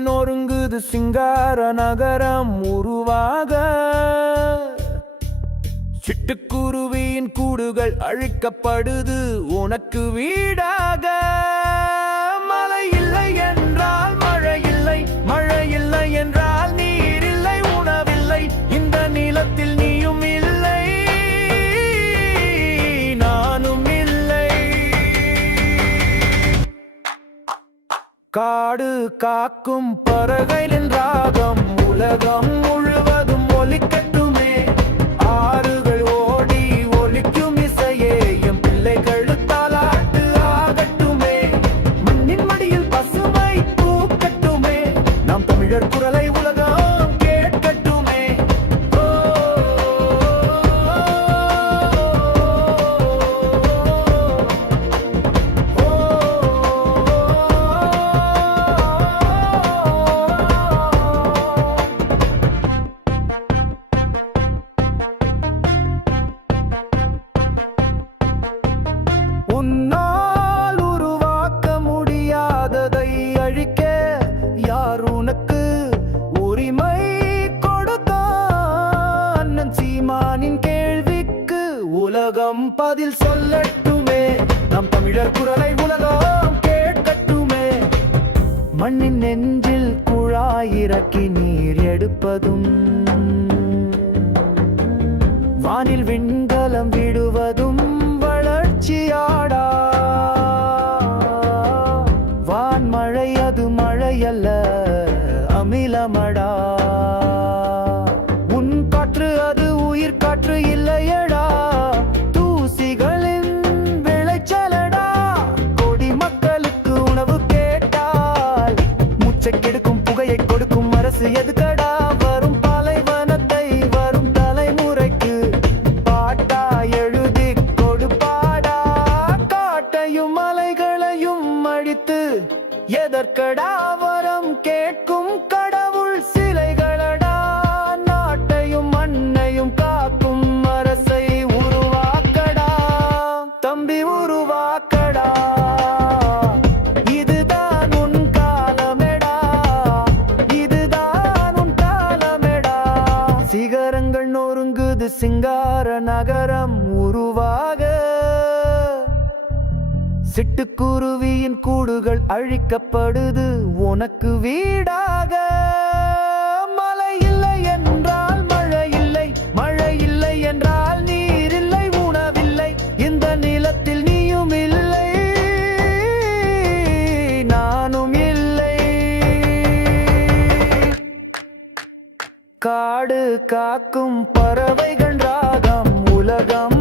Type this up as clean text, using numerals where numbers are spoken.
சிகரங்கள் நொறுங்குது சிங்கார நகரம் உருவாக. சிட்டுக்குருவியின் கூடுகள் அழிக்கப்படுது உனக்கு வீடாக. மழை இல்லை என்றால் மழை இல்லை, மழை இல்லை என்றால் நீர் இல்லை, உணவில்லை, இந்த நிலத்தில் நீயும் இல்லை, நானும் இல்லை. காடு காக்கும் பறவைகளின் ராகம் உலகம் முழுவதும் ஒலிக்கட்டுமே. ஆறுகள் ஓடி ஒலிக்கும் இசையே எம் பிள்ளைகள் தாலாட்டு ஆகட்டுமே. மண்ணின் மடியில் பசுமை பூக்கட்டுமே. நாம் தமிழர் குரலை உலகம் கேட்கட்டுமே. உன்னால் உருவாக்க முடியாததை அழிக்க யார் உனக்கு உரிமை கொடுத்தான்? அண்ணன் சீமானின் கேள்விக்கு உலகம் பதில் சொல்லட்டுமே. நம் தமிழர் குரலை உலகம் கேட்கட்டுமே. மண்ணின் நெஞ்சில் குழாயிறக்கி நீர் எடுப்பதும், வானில் விண்கலம் விடுவதும் வளர்ச்சியாடா. வான்மழை அது மழையல்ல, அமிலமடா. உன் காற்று அது உயிர் காற்று இல்லையடா, தூசிகளின் விளைச்சலடா. கோடி மக்களுக்கு உணவு கேட்டால் மூச்சை கெடுக்கும் புகையை கொடுக்கும் அரசு எதுக்கடா? வரும் பாலைவனத்தை வரும் தலைமுறைக்கு பாட்டா எழுதி கொடுப்பாடா. காட்டையும் மலைகளையும் அழித்து எதற்கடா வரம் கேட்கும் கடவுள் சிலைகளடா? நாட்டையும் மண்ணையும் காக்கும் அரசை உருவாக்கடா, தம்பி உருவாக்கடா. இதுதான் உன் காலமெடா, இதுதான் உன் காலமெடா. சிகரங்கள் நொறுங்குது சிங்கார நகரம் உருவாக. சிட்டுக்குருவியின் கூடுகள் அழிக்கப்படுது உனக்கு வீடாக. மழை இல்லை என்றால் மழை இல்லை, மழை இல்லை என்றால் நீர் இல்லை, உணவில்லை, இந்த நிலத்தில் நீயும் இல்லை, நானும் இல்லை. காடு காக்கும் பறவைகள் ராகம் உலகம்